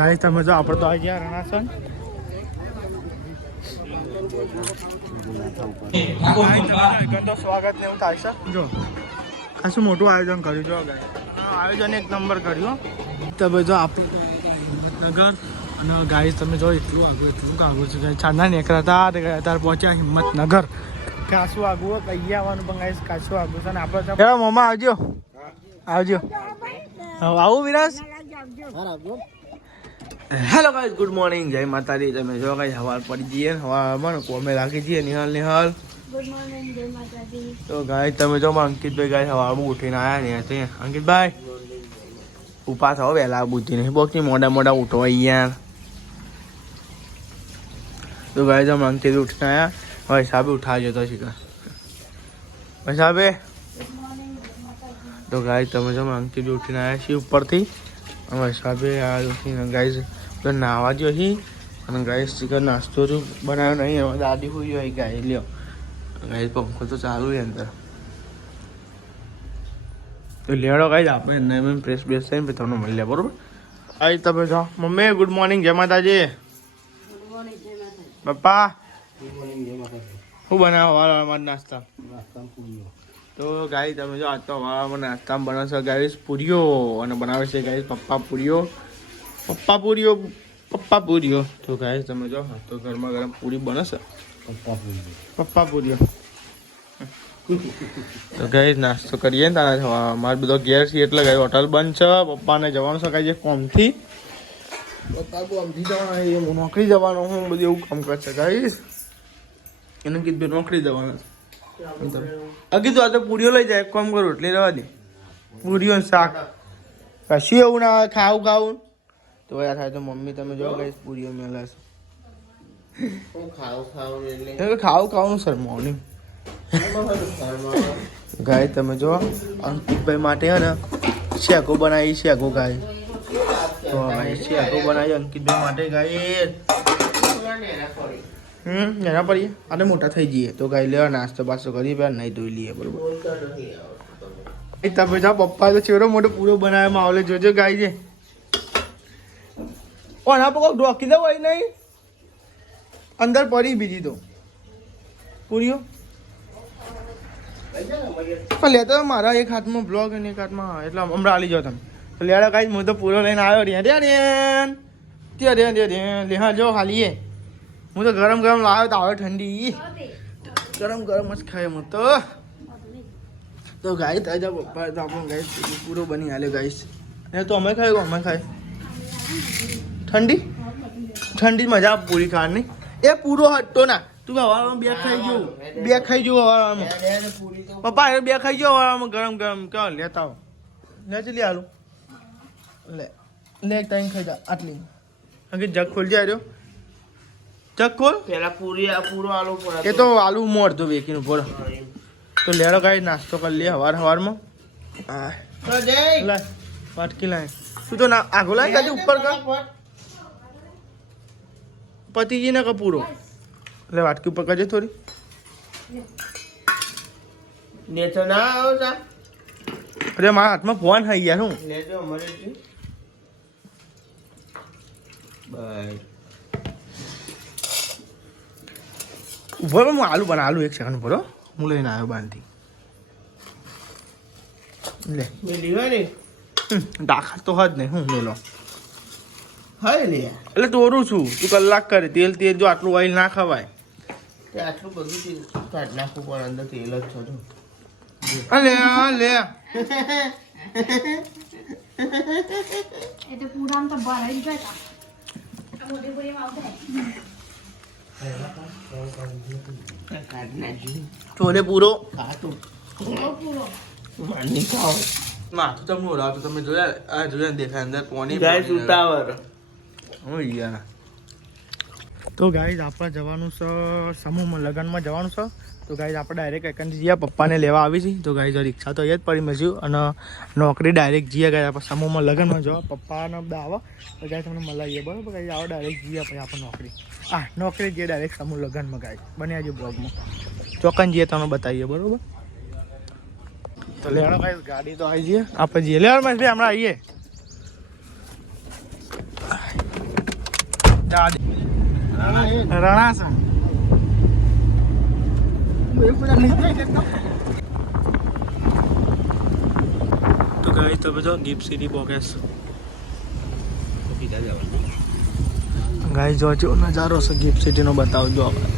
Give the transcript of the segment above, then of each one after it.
Guys તમે જો આપણે તો આવી ગયા રણાસન. તો સ્વાગત ને એવું થાય છે. જો ખાસું મોટું આયોજન કર્યું જો ગાઈસ. આયોજન એક નંબર કર્યું. તમે જો આપણે હિંમતનગર અને ગાઈસ તમે જો એટલું આગળ છે ગાઈસ. છાના નીકળ્યા હતા ત્યારે પહોંચ્યા હિંમતનગર. કાશું આગું કહીએ આવવાનું પણ ગાઈસ કાશું આગું છે ને આપણે મોમાં આવજો આવું Viraj. Hello guys, good morning, જય માતાજી. તમે જો ગાઈસ હવાર પડી જઈએ હવામાં કોમે રાખી છીએ નિહાલ ગુડ મોર્નિંગ, જય માતાજી. તો ગાઈસ તમે જો અંકિતભાઈ ગાઈસ હવારમાં ઉઠીને આવ્યા ને અંકિતભાઈ ઉપા થયો વહેલા બુદ્ધિ નહીં બોકની મોડા ઉઠો યાર. તો ગાઈસ અમે અંકિત ઉઠીને આવ્યા. ભાઈ સાહેબ ઉઠાવજો તો શીખા ભાઈ સાહેબે. તો ગાઈસ તમે જો અંકિત ઉઠીને આવ્યા છીએ ઉપરથી. ભાઈ સાહેબે આ ઉઠીને ગાઈસ તો નાવા જો હી અને ગાઈસ ચિકન નાસ્તો જો બનાવ્યો નહીં. એમાં દાદી હુઈ હોય ગાય લ્યો ગાઈસ પંખો તો ચાલુ છે અંદર. તો લેડો ગાઈસ આપણે એને પ્રેસ બેસ થઈને પછી તમને મળી લે બરોબર. આઈ તમે જો મમ્મી ગુડ મોર્નિંગ, જય માતાજી. પપ્પા શું બનાવો વાળામાં નાસ્તા? તો ગાઈસ તમે જો આજ તો વાળામાં નાસ્તામાં બનાવશે ગાઈસ પૂરીઓ અને બનાવે છે ગાઈસ પપ્પા પૂરીઓ. તો ગાઈસ તમે જો તો ગરમા ગરમ પૂરી બનશે પપ્પા પૂરીઓ. તો ગાઈસ નાસ્તો કરીએ ને તારા મારે બધો ઘેર છે એટલે ગાઈસ હોટલ બંધ છે. પપ્પાને જવાનું છે ગાઈસ કોમથી. પપ્પા કોમથી જવાના નોકરી જવાનું હું બધું એવું કામ કરશે ગાઈસ. એને કીધું નોકરી જવાનું કીધું આ તો પૂરીઓ લઈ જાય. કામ કરું એટલે રહેવા દે પૂરીઓ શાક કશું એવું ના ખાવું તો યાર થાય તો મમ્મી તમે જો ગાઈસ પૂરીઓ મેલાશે ખાવું સર મોર્નિંગ ગાય તમે જો અંકિતભાઈ માટે હે ને શેકો બનાવી શેકો ગાય. તો શેકો બનાવી અંકિતભાઈ માટે ગાય એના પડીએ અને મોટા થઈ જઈએ તો ગાય લેવા નાસ્તો બાસ્તો કરી પેલા નહીં ધોઈ લઈએ બરોબર. તમે જાઓ પપ્પા તો ચેવડો મોટો પૂરો બનાવે માવલે જોજો ગાય છે. ઓના પકો ઢોકી દો હોય નહીં અંદર પડી બીજી તો પૂરીઓ પણ લેતો મારા એક હાથમાં બ્લોગ અને એક હાથમાં એટલે હમણાં આલી જાઓ તમે. તો લેડા કાંઈ હું તો પૂરો લઈને આવ્યો રે હા જો હાલીએ. હું તો ગરમ લાવ્યો તો આવે ઠંડી ગરમ જ ખાય હું તો ગાય થાય જા પપ્પા તો આપણો ગાય પૂરો બની હાલે ગાઈશ. એ તો અમે ખાય ઠંડી મજા પૂરી ખાવાની. એ પૂરો હટતો ના તું હવામાં બે ખાઈ ગયો હવામાં પપ્પા એ બે ખાઈ ગયો હવામાં ગરમ કેવા લેતા હો લે ચલી આલું લે એક ટાઈમ ખાઈ જા આટલી જગ ખોલ જાય રહ્યો જગ ખોલ પેલા પૂરો આલુ એ તો આલુ મોર તો વેકીને ભરો. તો લેડો કાંઈ નાસ્તો કરી લે હવારમાં લાય વાટકી લાય તું તો ના આગો લાય કાજે ઉપર કર પતિજી ને કપૂરો એટલે વાટકી ઉપર કરજે થોડી નેચો ના આવો જા. અરે મારા હાથમાં ફોન થઈ ગયા શું નેચો અમારે બાય ઉભો હું આલુ એક સેકન્ડ ભરો હું લઈને આવ્યો બાંધી લે દાખલ તો હજ નહીં હું મેલો હા લે એટલે તોરું છું તું કલાક કરે તેલ જો આટલું ઓઇલ ના ખવાય આટલું બધું કાઢ નાખવું પણ અંદર તેલ જ છો લે એ તો પૂરામ તો ભરાઈ જાય મોટી પૂરીમાં આવતા છોલે પૂરો માથું તમને ઓળાવતો તમે જોયા દેખાય અંદર પોની ઉતાવર. તો ગાઈઝ આપણે જવાનું છે સમૂહમાં લગ્નમાં જવાનું છે. તો ગાઈઝ આપણે ડાયરેક્ટ એકંદ જઈએ પપ્પાને લેવા આવી છીએ. તો ગાઈઝ રિક્ષા તો અહીંયા જ પડી મેં અને નોકરી ડાયરેક્ટ જઈએ ગાય આપણે સમૂહમાં લગ્નમાં જવા પપ્પાનો આવો તો ગાય તમને મળાવીએ બરાબર. ગાય આવો ડાયરેક્ટ જઈએ પછી આપણે નોકરી જઈએ ડાયરેક્ટ સમૂહ લગ્નમાં ગાય બન્યા છે બ્લોગમાં ચોકન જઈએ તમને બતાવીએ બરાબર. તો લેવાનો ગાઈઝ ગાડી તો આવી જઈએ આપણે જઈએ લેવાનો ભાઈ હમણાં આવીએ. રણાસણ તો ગાઈસ તો બધો ગિફ્ટ સિટી બોકેસ ગાઈસ જો નજારો છે ગિફ્ટ સિટી નો બતાવજો આપણે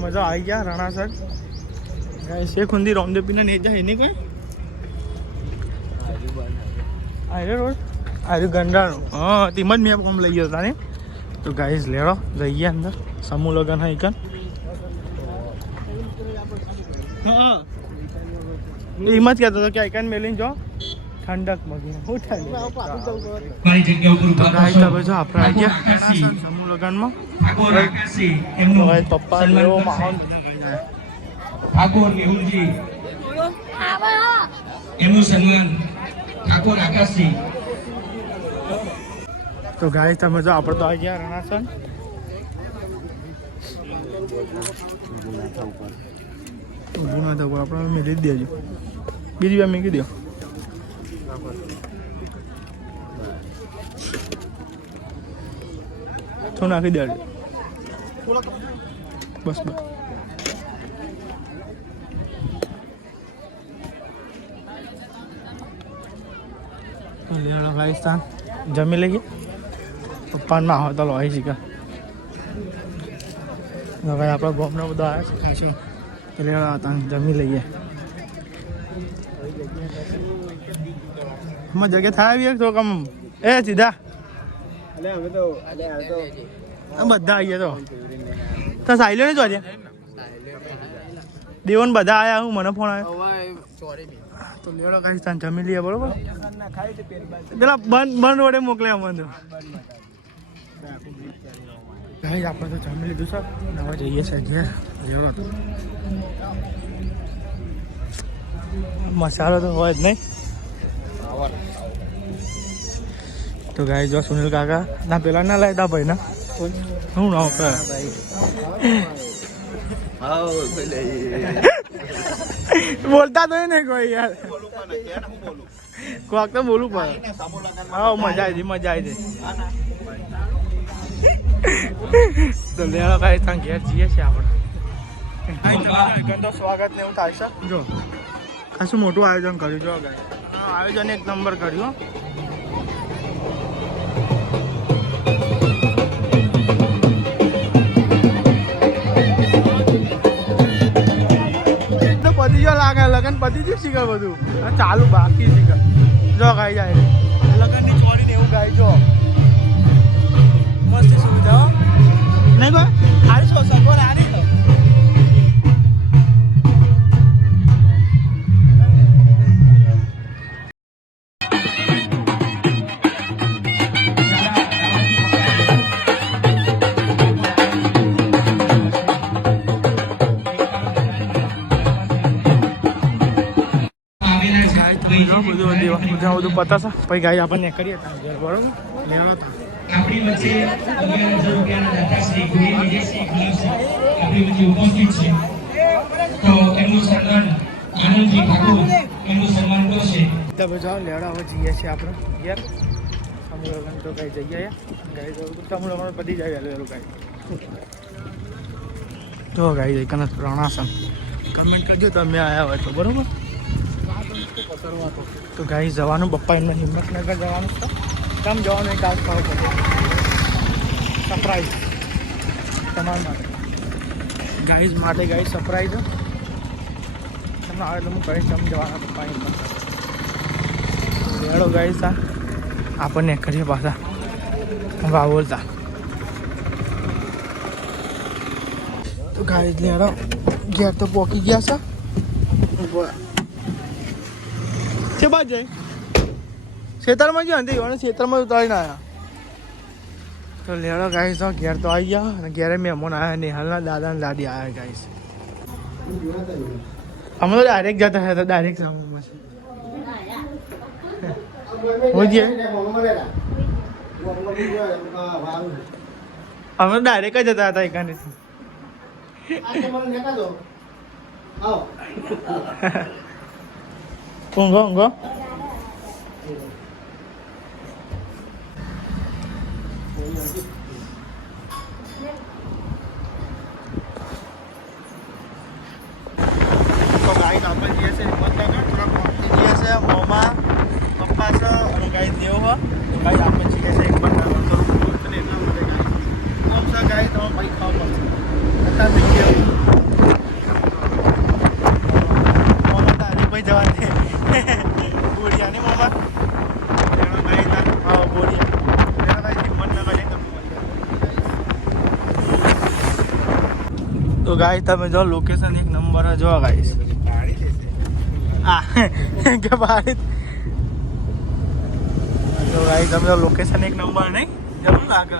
મજા આવી ગયા રણાસર ગાઈસ એક હુંદી રોમદેવ પીના ને જાય ને કોઈ આયરે રોડ આયરે ગંડાનો હા તેમ જ મેં કોમ લઈ ગયો હતા ને તો ગાઈસ લેડો જઈએ અંદર સમૂહ લગન હઈ કન હા હિંમત કહેતો હતો કે આઈકન મેલીને જો ઠંડક મગી હું ઠંડક મારી જગ્યા ઉપર ઉભા ગાઈસ તમે જો આપણે આવી ગયા સમૂહ લગનમાં ઠાકોર આકાશી એમનો પપ્પા લેવો માહોલ ઠાકોર મેહુલજી એમનું સન્માન ઠાકોર આકાશી તો ગાઈસ તમે જો આપણે તો આવી ગયા રણાસણ ઊભું ના થવું આપણે મેલી જ દેજો બીજી વાર મૂકી દો તો નાખી દેજો બસ બસ રાજસ્થાન જમી લઈએ પપ્પામાં આવો તો લોહી શીખા હવે આપણા ગોમનો બધો આવે છે ખાશો રેડા હતા જમી લઈએ એમાં જગ્યા થાય આવી તો કમ એ સીધા બધા આવીએ તો સાઈલો ને જોજે દેવન બધા આયા હું મને ફોન આવ્યો તો લેડો કાંઈ સ્થાન જમી લઈએ બરોબર પેલા બંધ રોડે મોકલે અમને ભાઈ આપણે તો જમી લીધું સર હવે જઈએ છે ઘેર લેડો તો મસાલો તો હોય જ નહીં તો ગાય જો સુનિલ કાકા ના પેલા ના લાયતા ભાઈ ના શું ના બોલતા તો નહીં કોઈ યાર કોક તો બોલવું પડે હા મજા આવી મજા તો લેવા ભાઈ ત્યાં ઘેર જઈએ છીએ આપણે તો સ્વાગત ને એવું થાય છે જો ખાસું મોટું આયોજન કર્યું જો ગાય આયોજન એક નંબર કર્યું પતિ જો લાગે લગન પતિ જ શીખે બધું ચાલુ બાકી શીખે જો ગાઈ જાય લગન ની છોડીને એવું ગાય જો મસ્ત સુવિધા નહીં કોઈ સારી છો સગવડ સારી તો બધું પતા છે પછી ગાય આપણને કરીએ બરોબર લેવા આપણી વચ્ચે 11,000 રૂપિયાના દાતાશ્રી ગુણી વિજયશ્રી ગુલાબસિંહ આપણી વચ્ચે ઉપસ્થિત છે તો એમનું સન્માન આનંદજી ઠાકોર એમનું સન્માન કરશે તમે જાઓ લેવડા હવે જઈએ છીએ આપણે યાર સમૂહ તો કઈ જગ્યાએ ગાય જવું તો સમૂહ પતી જાય વહેલું ગાય તો ગાય જાય કનક રણાસણ કમેન્ટ કરજો તમે આવ્યા હોય તો બરોબર તો ગાય જવાનું પપ્પા એમને હિંમતનગર જવાનું છે કેમ જવાનું એક આજ ખાવ પડે સરપ્રાઈઝ તમારા માટે ગાઈઝ માટે ગાય સરપ્રાઈઝ તમને આવે તો હું કહીશ તમે જવાના પપ્પા હિંમત લેડો ગાઈઝ આ આપણને કરીએ પાછા વાહ બોલતા તો ગાઈઝ લેડો ઘેર તો પોકી ગયા છે બાદ જાય ખેતરમાં ગયો ને અને ખેતરમાં ઉતારીને આવ્યા તો લેડો ગાઈસ તો ઘેર તો આવી ગયા અને ઘેરે મહેમાન આવ્યા નિહાલના દાદા ને દાદી આવ્યા ગાઈસ અમે તો ડાયરેક્ટ જતા હતા ડાયરેક્ટ સામુમાં છે અમે ડાયરેક્ટ જ જતા હતા એકાને ઊંઘો ઊંઘો તો ગાઈસ આપણે જઈએ છે હિંમતનગર થોડા પહોંચી જઈએ છે મોમાં પપ્પા છે અને ગાઈસ દેવ હો તો ગાઈસ આપણે જઈએ છે હિંમતનગર તો એટલા માટે ગાઈસ આમ છે ગાઈસ તમે ભાઈ ખાવા પડશે અત્યારે જઈએ મોમાં તારી ભાઈ જવા દે બોડિયા ને મોમાં એનો ગાઈસ હા બોડિયા એનો ગાઈસ હિંમતનગર જઈને તો ગાઈસ તમે જો લોકેશન એક નંબર જો ગાઈસ હા કે ભાઈ તો ગાઈસ તમે લોકેશન એક નંબર નહીં જવું લાગે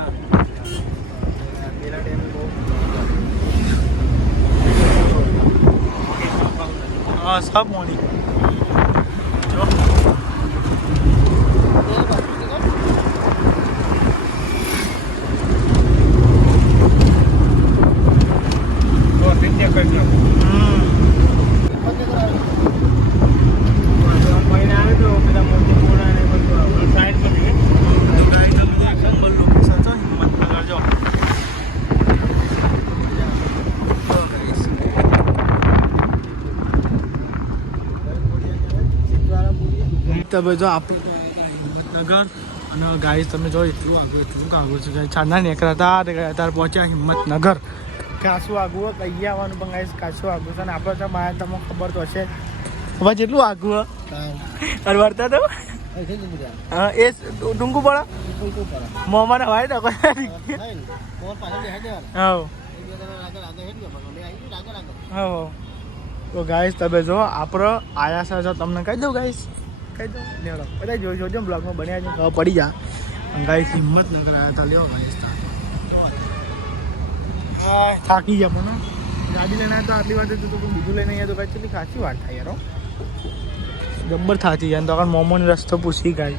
હા સબ મોર્નિંગ જો તમે જો આપણે હિંમતનગર અને ગાઈસ તમે જો એટલું આગળ છે ગાઈસ ચાંદા નીકળ્યા હતા ત્યારે પહોંચ્યા હિંમતનગર કાશું આગું કહીએ આવવાનું પણ ગાઈસ કાશું આગું છે અને આપણે તો મારે તમને ખબર તો હશે હવે જેટલું આગું અરે વર્તા તો હા એ ડુંગું પડે મોમાં હોય ને હા તો ગાઈસ તમે જો આપણે આયા છે જો તમને કહી દઉં ગાઈસ કહી દઉં લેવડો બધા જોજો બ્લોગમાં બન્યા છે ખબર પડી જા ગાઈસ હિંમતનગર આવ્યા હતા લેવો ગાઈસ હા થાકી ગયા પણ ગાડી લઈને આવ્યા તો આટલી વાર તો બીજું લઈને આવ્યા તો ભાઈ કેટલી ખાસી વાર થાય યાર જબ્બર થાતી જાય તો આગળ મોમોનો રસ્તો પૂછી ગઈ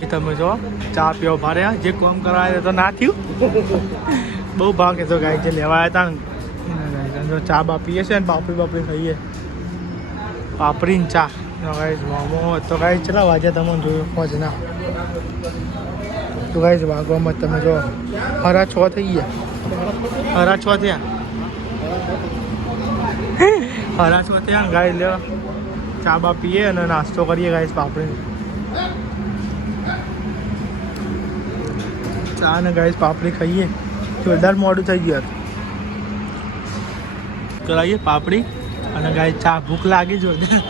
એ તમે જો ચા પીવો ભાર્યા જે કોમ કરાવે તો ના થયું બહુ ભાગ તો ગાય જે લેવા આવ્યા હતા ને ચા બા પીએ છે ને પાપડી ખાઈએ પાપડી ને ચા ગાઈસ મોમો તો ગાઈસ કેટલા વાગ્યા તમે જોયું પહોંચના તો ગાઈસ વાગવામાં તમે જો 6:30 થઈ ગયા 6:30 થયા 6:30 થયા ગાય લેવા ચા બા પીએ અને નાસ્તો કરીએ ગાઈસ પાપડી ચા ને ગાઈસ પાપડી ખાઈએ જોરદાર મોડું થઈ ગયું કરાવીએ પાપડી અને ગાઈસ ચા ભૂખ લાગી જોરદાર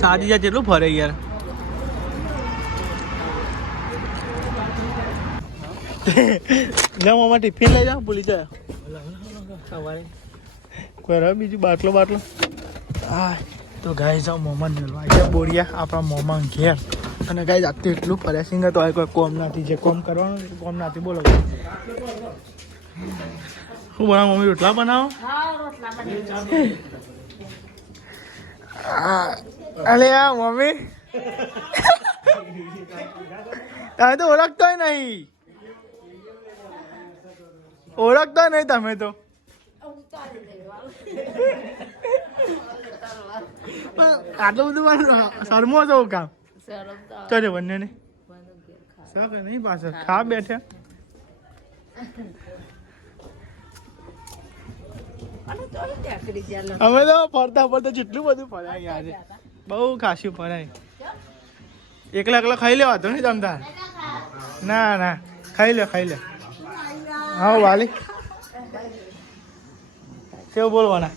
થાકી જાય જેટલું ફરે યાર લે મામા ટિફિન લઈ જાઓ ભૂલી જાય સવારે કોઈ રહે બીજું બાટલો હા તો ગાય જાઓ મોમાં મેળવા ગયા બોરિયા આપણા મોમાં ઘેર અને ગાય જાતે એટલું ફર્યા સિંગર તો કોઈ કોમ નથી જે કોમ કરવાનું કોમ નથી બોલો શું બનાવો મમ્મી રોટલા બનાવો અલે આ મમ્મી તમે તો ઓળખતોય નહીં તમે તો આટલું બધું મારું શરમો છો કામ ચાલે બંને ને શક નહીં પાછળ ખા બેઠા અમે તો ફરતા જેટલું બધું ફરાય આજે બહુ ખાસું ફરાય એકલા ખાઈ લેવા તો નહીં તમતા ના ખાઈ લે હા વાલી કેવું બોલવાના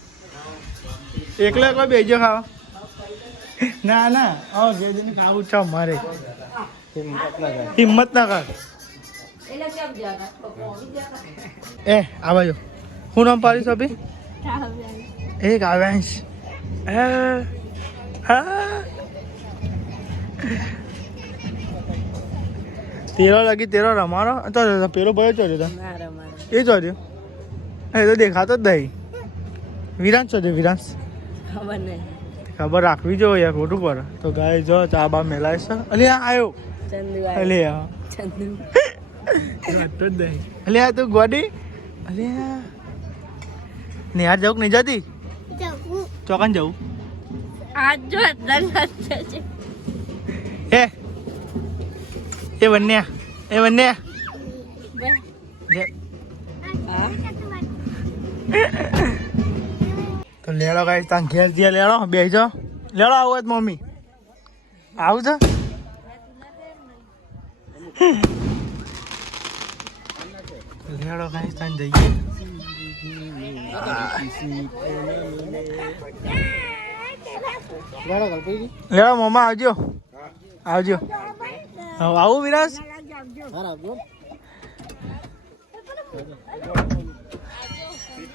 એકલા બેજો ખાવા ના હા જેને ખાવું છે મારે હિંમત ના કર એ આ બાજુ શું નામ પાડીશ અભી એક આવ્યાંશ તેરો લગી તેરો રમાડો તો પેલો ભયો ચોર્યો હતો એ ચોર્યો એ તો દેખાતો જ નહીં વિરાંશ ચોર્યો વિરાંશ ખબર રાખવી જો યાર ખોટું પર તો ગાય જો ચા બા મેલાય છે અલે આવ્યો અલે હટ્ટો જ નહીં. અલ્યા તું ગોડી અલ્યા નિહાર જવું કે નહીં જતી ચોકન જવું આજ જો અત્યારે છે એ બન્યા તો લેડો ગાઈસ તાન ઘેર જઈએ લેડો બેસજો લેડો આવો જ મમ્મી આવું છે લેડો ગાઈસ તાન જઈએ લેડો મમ્મા આવજો આવજો આવું વિરાસ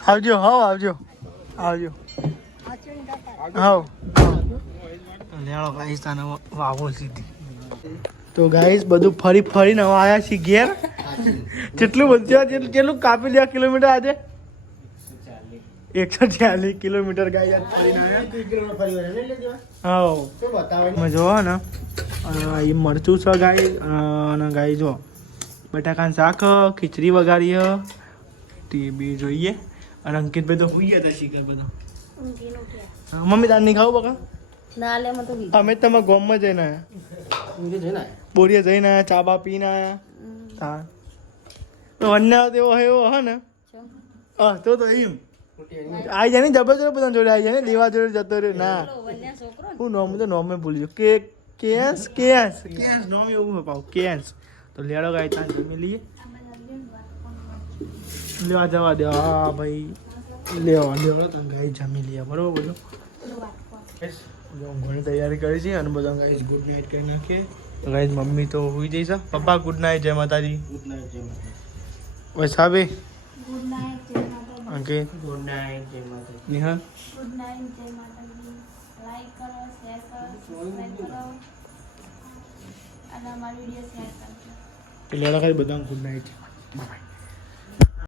આવજો આવજો આવજો લેડો ગાઈસ તાને વાવો સીધી તો ગાઈસ બધું ફરીને હવે આયા છીએ ઘેર કેટલું બધું કેટલું કાપી લ્યા કિલોમીટર આજે 140 કિલોમીટર ગાઈ હા જોવો ને એ મરચું છે ગાય અને ગાય જો બટાકાનું શાક ખીચડી વઘારી તે બી જોઈએ અને અંકિતભાઈ તો હોઈએ હતા શીખર બધા મમ્મી તાર નહીં ખાવું બકા અમે તમે ગોમમાં જઈને આવ્યા બોરીએ જઈને આવ્યા ચા બા પીને આવ્યા હા તો અન્ય તેવો એવો હે ને હા તો એમ આવી જાય ને જબરજસ્ત બધા જોડે આવી જાય ને લેવા જોડે જતો રહ્યો ના હું નોમ તો નોમે ભૂલી ગયો કેસ નોમ એવું પાવ કેસ તો લેડો ગાય ત્યાં જમી લઈએ લેવા જવા દે હા ભાઈ લેવા તો ગાય જમી લઈએ બરોબર બધું ઊંઘવાની તૈયારી કરી છે અને બધા ગાઈસ ગુડ નાઇટ કરી નાખીએ તો ગાઈસ મમ્મી તો હોઈ જઈશ પપ્પા ગુડ નાઇટ જય માતાજી વૈસાબી ગુડ નાઇટ જય માતાજી અંકિત ગુડ નાઇટ જય માતાજી નિહાલ ગુડ નાઇટ જય માતાજી લાઈક કરો શેર કરો સબસ્ક્રાઇબ કરો અને અમારી વિડીયો શેર કરજો લેડો ગાઈસ બધા ગુડ નાઇટ બાય